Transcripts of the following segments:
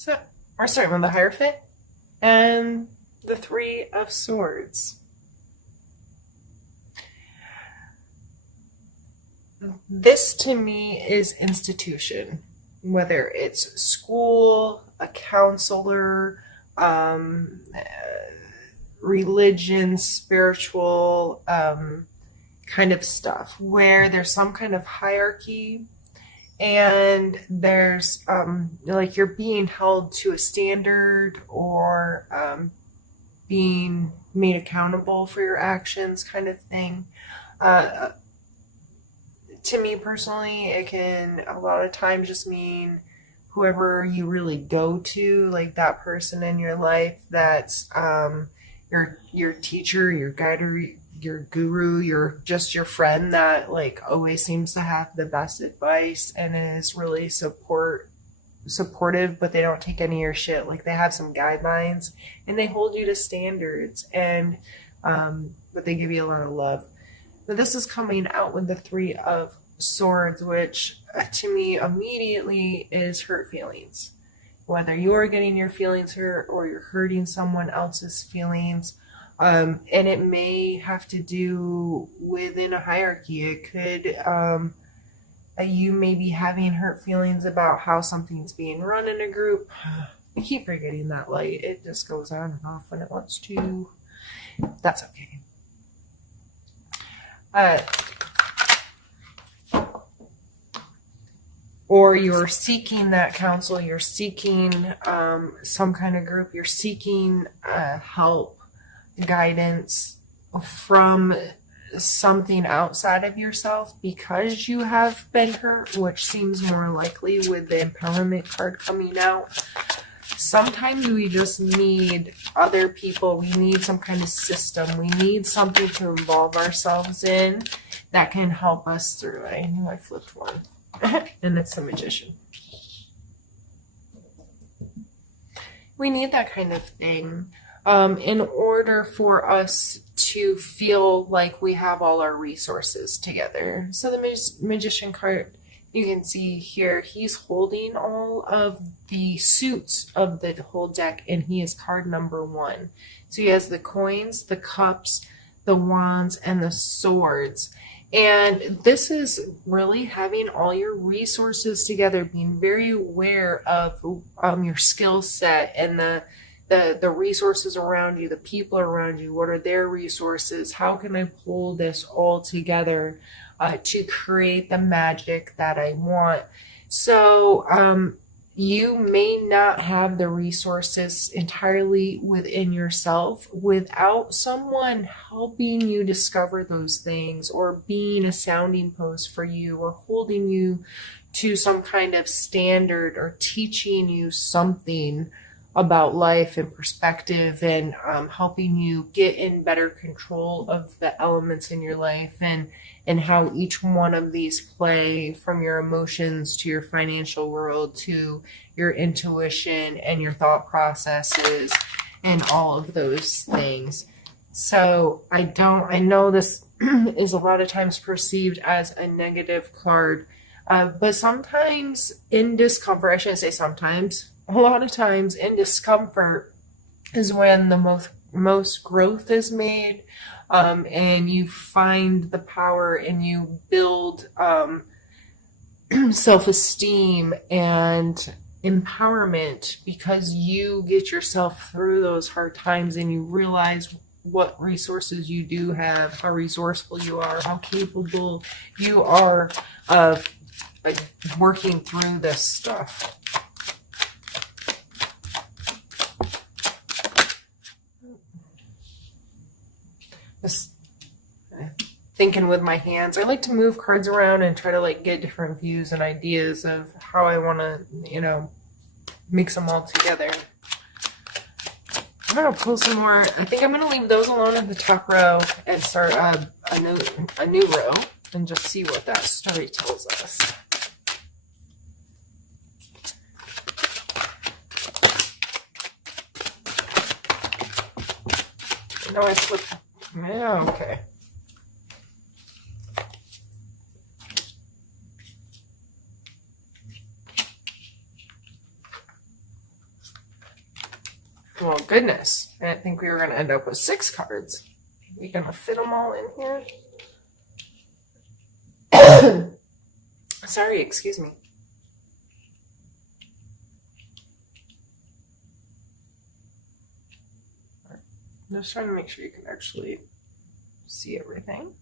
So we're starting with the Hierophant and the Three of Swords. This to me is institution, whether it's school, a counselor, religion, spiritual kind of stuff, where there's some kind of hierarchy and there's like you're being held to a standard or being made accountable for your actions kind of thing. To me personally, it can a lot of times just mean whoever you really go to, like that person in your life that's your teacher, your guide, or your guru, your friend that like always seems to have the best advice and is really supportive, but they don't take any of your shit. Like they have some guidelines and they hold you to standards, and but they give you a lot of love. But this is coming out with the Three of Swords, which to me immediately is hurt feelings. Whether you're getting your feelings hurt or you're hurting someone else's feelings. And it may have to do within a hierarchy. It could, you may be having hurt feelings about how something's being run in a group. I keep forgetting that light. It just goes on and off when it wants to. That's okay. Or you're seeking that counsel, you're seeking some kind of group, you're seeking help, guidance from something outside of yourself because you have been hurt, which seems more likely with the empowerment card coming out. Sometimes we just need other people. We need some kind of system. We need something to involve ourselves in that can help us through. I knew I flipped one. And it's the Magician. We need that kind of thing in order for us to feel like we have all our resources together. So the Magician card, you can see here, he's holding all of the suits of the whole deck, and he is card number 1. So he has the coins, the cups, the wands, and the swords. And this is really having all your resources together, being very aware of your skill set and the resources around you, the people around you. What are their resources? How can I pull this all together to create the magic that I want? So you may not have the resources entirely within yourself without someone helping you discover those things, or being a sounding post for you, or holding you to some kind of standard, or teaching you something about life and perspective, and helping you get in better control of the elements in your life, and how each one of these play, from your emotions to your financial world to your intuition and your thought processes and all of those things. So I know this is a lot of times perceived as a negative card, but sometimes in discomfort, I shouldn't say sometimes, a lot of times in discomfort is when the most growth is made, and you find the power, and you build self-esteem and empowerment, because you get yourself through those hard times and you realize what resources you do have, how resourceful you are, how capable you are of working through this stuff. Just thinking with my hands. I like to move cards around and try to like get different views and ideas of how I want to, mix them all together. I'm going to pull some more. I think I'm going to leave those alone in the top row and start a new row and just see what that story tells us. No, I flipped. Yeah, okay. Well, goodness. I didn't think we were going to end up with 6 cards. We going to fit them all in here? Sorry, excuse me. Just trying to make sure you can actually see everything.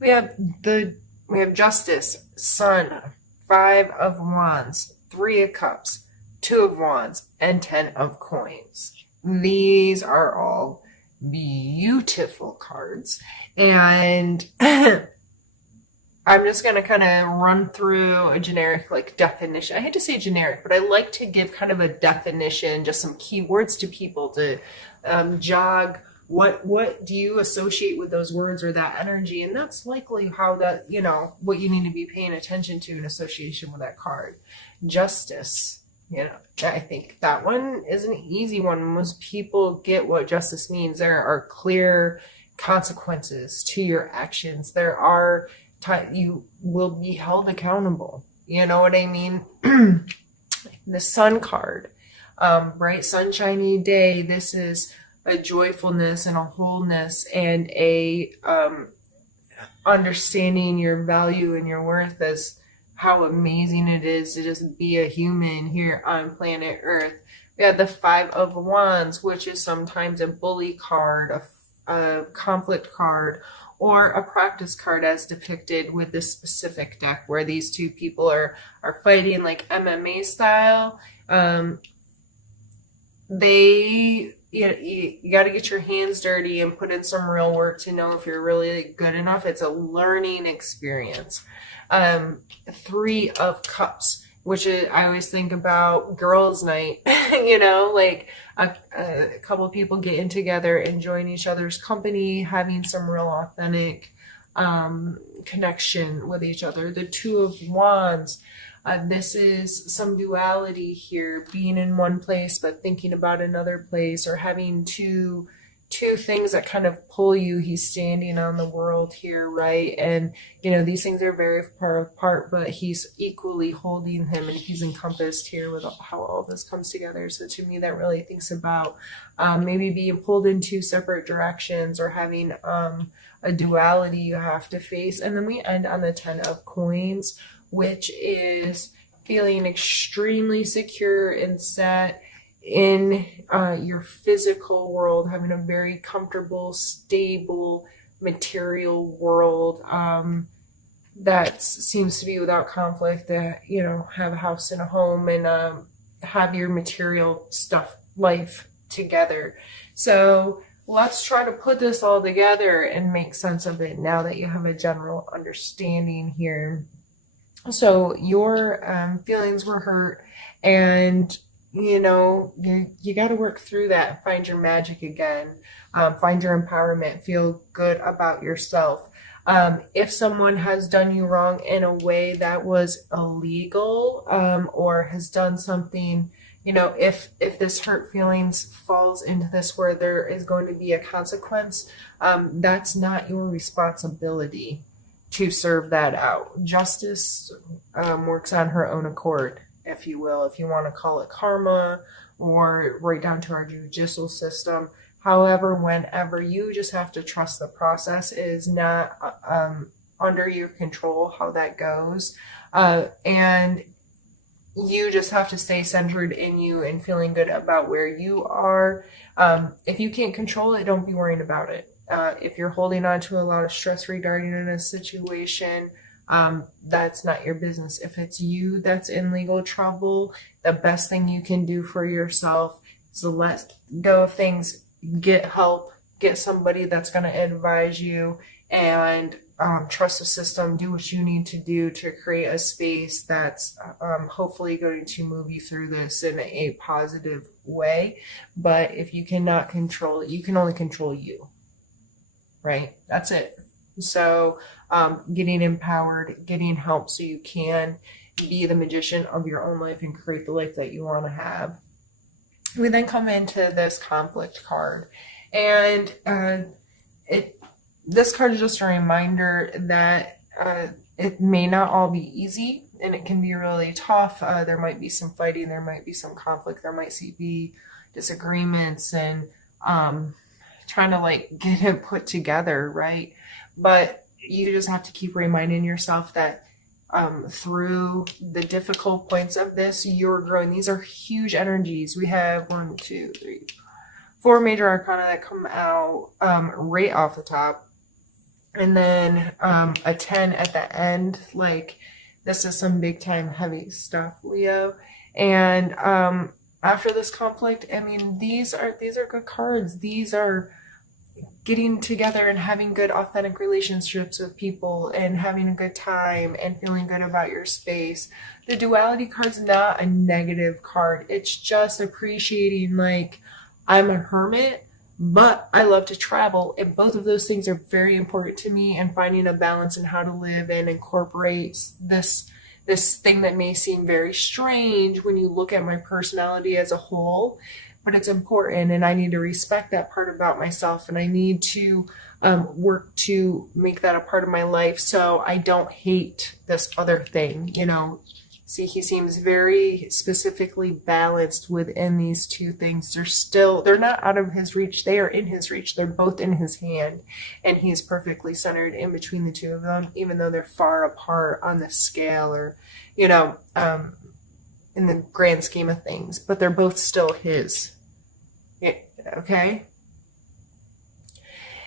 We have Justice, Sun, 5 of Wands, 3 of Cups, 2 of Wands, and 10 of Coins. These are all beautiful cards. And I'm just going to kind of run through a generic like definition. I hate to say generic, but I like to give kind of a definition, just some keywords to people to jog what do you associate with those words or that energy. And that's likely how that, you know, what you need to be paying attention to in association with that card. Justice. You know, I think that one is an easy one. Most people get what justice means. There are clear consequences to your actions. There are you will be held accountable. You know what I mean? The Sun card, bright sunshiny day. This is a joyfulness and a wholeness and a understanding your value and your worth as how amazing it is to just be a human here on planet Earth. We have the 5 of Wands, which is sometimes a bully card, a conflict card, or a practice card as depicted with this specific deck where these two people are fighting like MMA style. You got to get your hands dirty and put in some real work to know if you're really good enough. It's a learning experience. 3 of Cups, which is, I always think about girls' night, you know, like a couple of people getting together, enjoying each other's company, having some real authentic connection with each other. The 2 of Wands, this is some duality here, being in one place but thinking about another place, or having two things that kind of pull you. He's standing on the world here, right? And, you know, these things are very far apart, but he's equally holding him, and he's encompassed here with how all this comes together. So to me, that really thinks about maybe being pulled in 2 separate directions, or having a duality you have to face. And then we end on the 10 of Coins, which is feeling extremely secure and set in your physical world, having a very comfortable, stable, material world that seems to be without conflict, that, you know, have a house and a home and have your material stuff, life together. So let's try to put this all together and make sense of it now that you have a general understanding here. So your feelings were hurt, and you know, you got to work through that, find your magic again, find your empowerment, feel good about yourself. If someone has done you wrong in a way that was illegal, or has done something, you know, if this hurt feelings falls into this where there is going to be a consequence, that's not your responsibility to serve that out. Justice works on her own accord, if you will, if you want to call it karma, or right down to our judicial system. However, whenever, you just have to trust the process. It is not under your control how that goes. And you just have to stay centered in you and feeling good about where you are. If you can't control it, don't be worrying about it. If you're holding on to a lot of stress regarding in a situation, that's not your business. If it's you that's in legal trouble, the best thing you can do for yourself is to let go of things, get help, get somebody that's going to advise you, and trust the system. Do what you need to do to create a space that's hopefully going to move you through this in a positive way. But if you cannot control it, you can only control you, right? That's it. So getting empowered, getting help so you can be the magician of your own life and create the life that you want to have. We then come into this conflict card, and this card is just a reminder that it may not all be easy. and it can be really tough. There might be some fighting, there might be some conflict, there might be disagreements, and trying to like get it put together, right? But you just have to keep reminding yourself that through the difficult points of this, you're growing. These are huge energies. We have 1, 2, 3, 4 major arcana that come out right off the top, and then a 10 at the end. Like, this is some big time heavy stuff, Leo. And after this conflict, I mean, these are good cards. These are getting together and having good authentic relationships with people and having a good time and feeling good about your space. The duality card's not a negative card. It's just appreciating, like, I'm a hermit, but I love to travel, and both of those things are very important to me, and finding a balance in how to live and incorporate this thing that may seem very strange when you look at my personality as a whole, but it's important, and I need to respect that part about myself, and I need to work to make that a part of my life so I don't hate this other thing, you know. See, he seems very specifically balanced within these two things. They're not out of his reach. They are in his reach. They're both in his hand, and he's perfectly centered in between the two of them, even though they're far apart on the scale, or, you know, in the grand scheme of things, but they're both still his. Okay?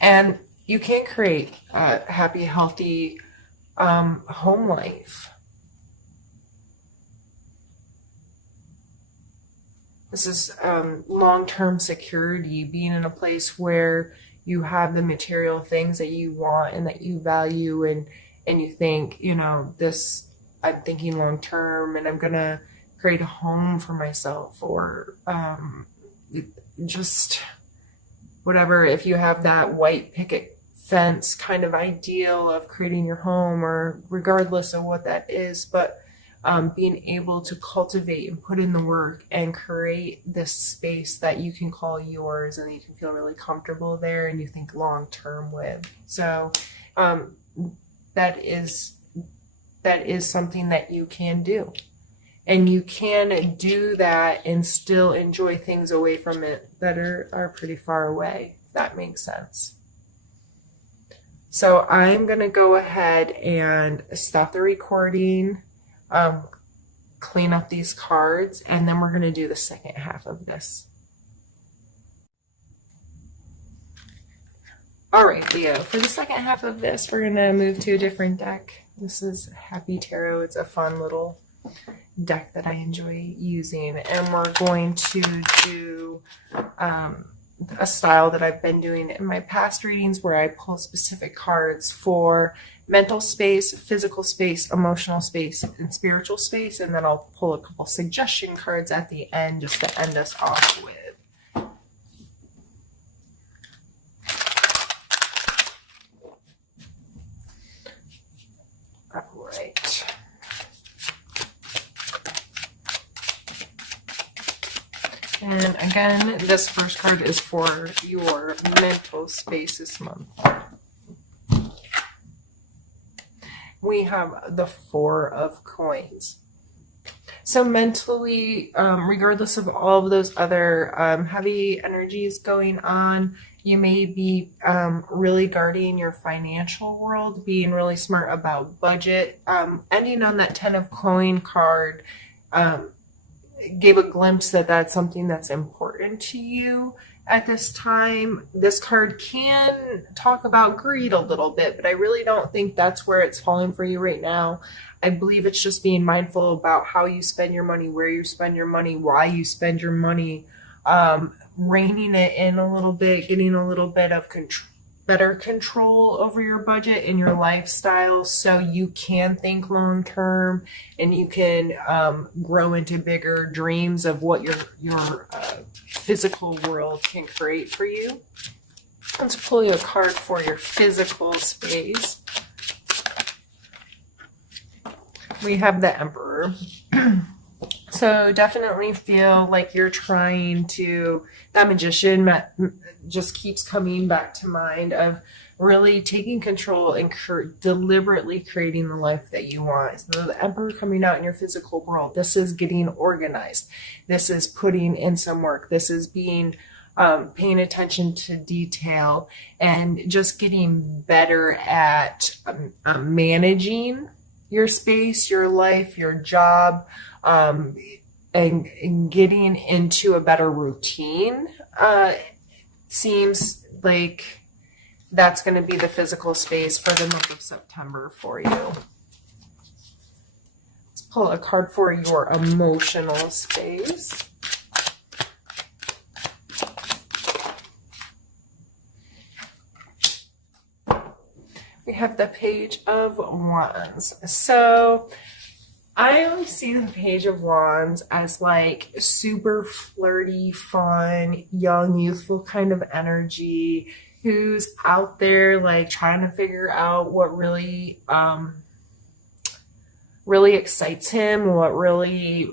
And you can create a happy, healthy home life. This is long-term security, being in a place where you have the material things that you want and that you value, and you think, you know, this, I'm thinking long-term, and I'm going to create a home for myself, or just whatever. If you have that white picket fence kind of ideal of creating your home, or regardless of what that is, but being able to cultivate and put in the work and create this space that you can call yours, and you can feel really comfortable there, and you think long term with. So that is something that you can do, and you can do that and still enjoy things away from it that are pretty far away, if that makes sense. So I'm gonna go ahead and stop the recording, clean up these cards, and then we're going to do the second half of this. All right, Leo, for the second half of this, we're going to move to a different deck. This is Happy Tarot. It's a fun little deck that I enjoy using, and we're going to do a style that I've been doing in my past readings, where I pull specific cards for mental space, physical space, emotional space, and spiritual space, and then I'll pull a couple suggestion cards at the end just to end us off with. All right. And again, this first card is for your mental space this month. We have the Four of Coins. So mentally, regardless of all of those other heavy energies going on, you may be really guarding your financial world, being really smart about budget. Ending on that Ten of Coin card gave a glimpse that that's something that's important to you at this time. This card can talk about greed a little bit, but I really don't think that's where it's falling for you right now. I believe it's just being mindful about how you spend your money, where you spend your money, why you spend your money, reining it in a little bit, getting a little bit of better control over your budget and your lifestyle, so you can think long term and you can grow into bigger dreams of what your physical world can create for you. Let's pull you a card for your physical space. We have the Emperor. So definitely feel like you're trying to, that Magician just keeps coming back to mind of really taking control and deliberately creating the life that you want. So the Emperor coming out in your physical world, this is getting organized. This is putting in some work. This is being paying attention to detail and just getting better at managing your space, your life, your job, and getting into a better routine. Seems like that's going to be the physical space for the month of September for you. Let's pull a card for your emotional space. We have the Page of Wands. So I always see the Page of Wands as like super flirty, fun, young, youthful kind of energy, who's out there like trying to figure out what really really excites him, what really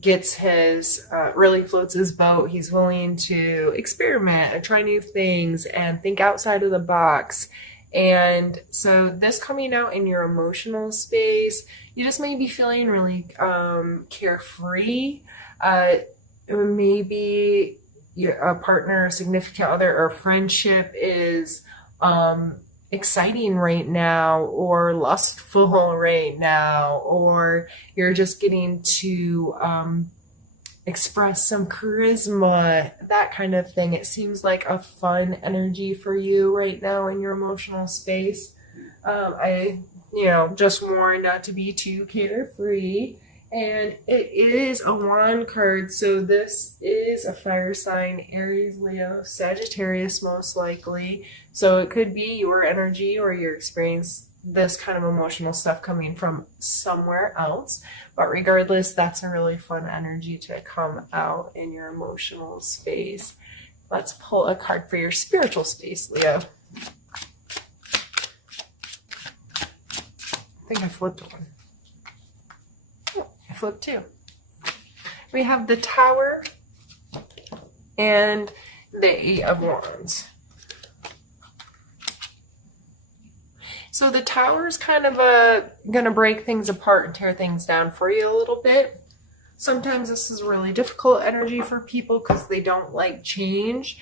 gets his really floats his boat. He's willing to experiment and try new things and think outside of the box. And so this coming out in your emotional space, you just may be feeling really carefree. Maybe a partner, significant other, or friendship is exciting right now, or lustful right now, or you're just getting to express some charisma, that kind of thing. It seems like a fun energy for you right now in your emotional space. I just warn not to be too carefree. And it is a wand card, so this is a fire sign, Aries, Leo, Sagittarius most likely. So it could be your energy or your experience, this kind of emotional stuff coming from somewhere else. But regardless, that's a really fun energy to come out in your emotional space. Let's pull a card for your spiritual space, Leo. I think I flipped one. Oh, I flipped two. We have the Tower and the Eight of Wands. So the Tower is kind of going to break things apart and tear things down for you a little bit. Sometimes this is really difficult energy for people because they don't like change.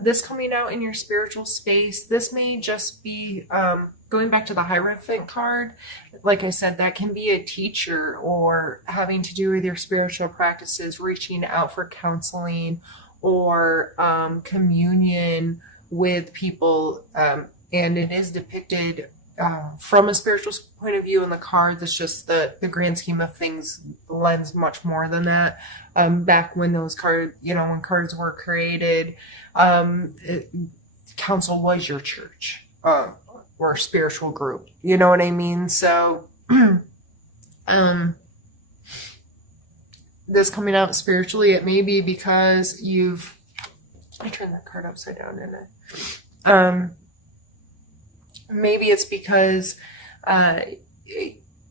This coming out in your spiritual space, this may just be going back to the Hierophant card. Like I said, that can be a teacher or having to do with your spiritual practices, reaching out for counseling or communion with people. And it is depicted from a spiritual point of view in the cards. It's just the grand scheme of things lends much more than that. Back when those cards, when cards were created, council was your church or spiritual group. You know what I mean? So this coming out spiritually, it may be because I turned that card upside down, didn't I? Maybe it's because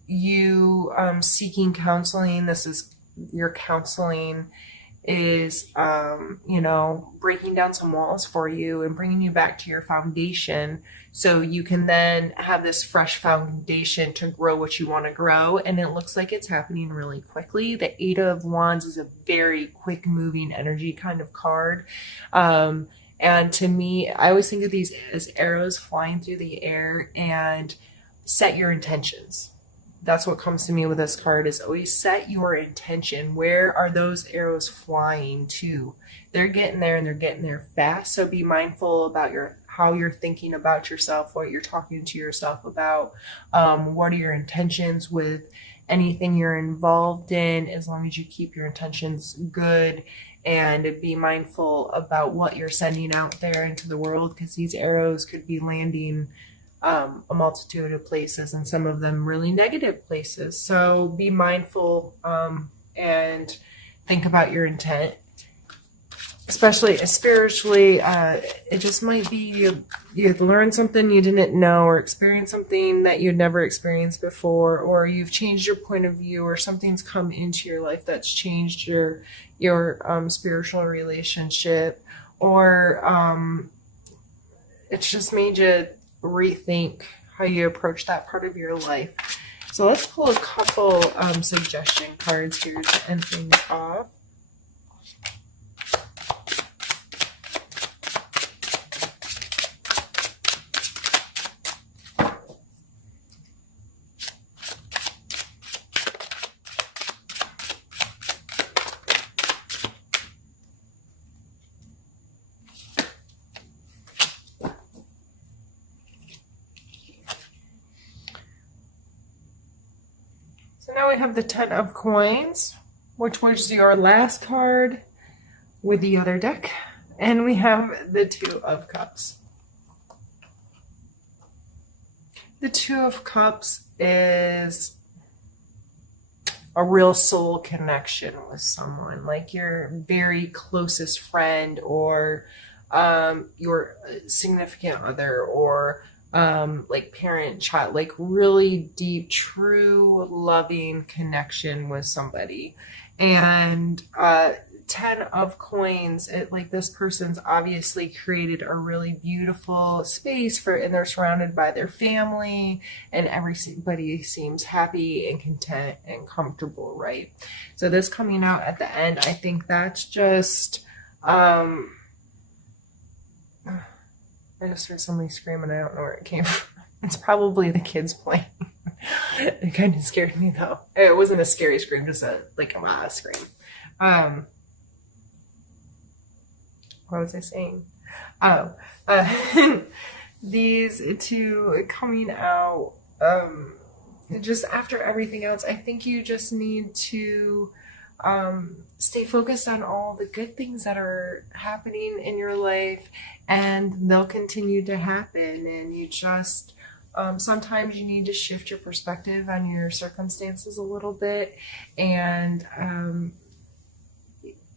you seeking counseling. This is your counseling is, breaking down some walls for you and bringing you back to your foundation so you can then have this fresh foundation to grow what you want to grow. And it looks like it's happening really quickly. The Eight of Wands is a very quick moving energy kind of card. And to me, I always think of these as arrows flying through the air, and set your intentions. That's what comes to me with this card, is always set your intention. Where are those arrows flying to? They're getting there, and they're getting there fast. So be mindful about how you're thinking about yourself, what you're talking to yourself about. What are your intentions with anything you're involved in, as long as you keep your intentions good. And be mindful about what you're sending out there into the world, because these arrows could be landing a multitude of places, and some of them really negative places. So be mindful and think about your intent. Especially spiritually, it just might be you've learned something you didn't know, or experienced something that you'd never experienced before, or you've changed your point of view, or something's come into your life that's changed your spiritual relationship, or it's just made you rethink how you approach that part of your life. So let's pull a couple suggestion cards here to end things off. So now we have the 10 of coins, which was your last card with the other deck. And we have the 2 of cups. The 2 of cups is a real soul connection with someone, like your very closest friend or your significant other or like parent, child, like really deep, true, loving connection with somebody. And 10 of coins, it like this person's obviously created a really beautiful space for, and they're surrounded by their family, and everybody seems happy and content and comfortable, right? So this coming out at the end, I think that's just I just heard somebody screaming. I don't know where it came from. It's probably the kids playing. It kind of scared me though. It wasn't a scary scream, just a ah scream. What was I saying? Oh, these 2 coming out. Just after everything else, I think you just need to stay focused on all the good things that are happening in your life, and they'll continue to happen. And you just sometimes you need to shift your perspective on your circumstances a little bit, and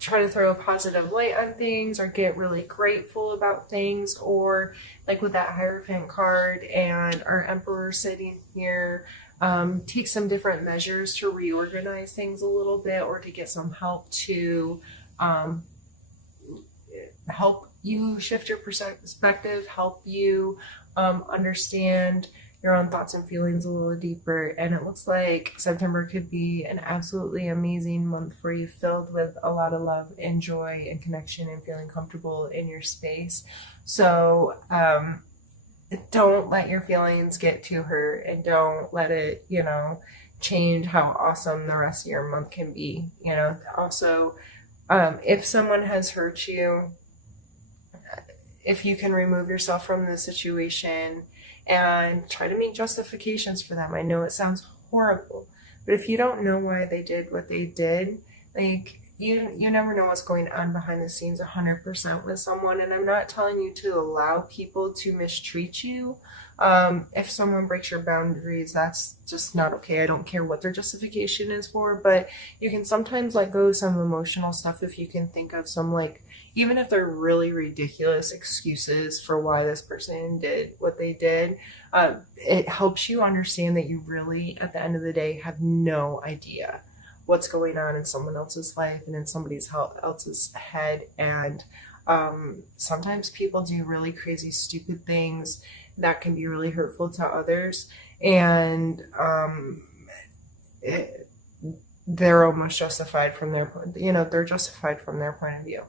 try to throw a positive light on things, or get really grateful about things, or like with that Hierophant card and our Emperor sitting here, take some different measures to reorganize things a little bit, or to get some help to help you shift your perspective, help you understand your own thoughts and feelings a little deeper. And it looks like September could be an absolutely amazing month for you, filled with a lot of love and joy and connection and feeling comfortable in your space. So don't let your feelings get to hurt, and don't let it, change how awesome the rest of your month can be. Also, if someone has hurt you, if you can remove yourself from the situation and try to make justifications for them. I know it sounds horrible, but if you don't know why they did what they did, like you never know what's going on behind the scenes 100% with someone. And I'm not telling you to allow people to mistreat you. If someone breaks your boundaries, that's just not okay. I don't care what their justification is for, but you can sometimes let go of some emotional stuff if you can think of some, like, even if they're really ridiculous excuses for why this person did what they did. It helps you understand that you really, at the end of the day, have no idea what's going on in someone else's life and in somebody else's head. And sometimes people do really crazy, stupid things that can be really hurtful to others. And they're almost justified from their, they're justified from their point of view.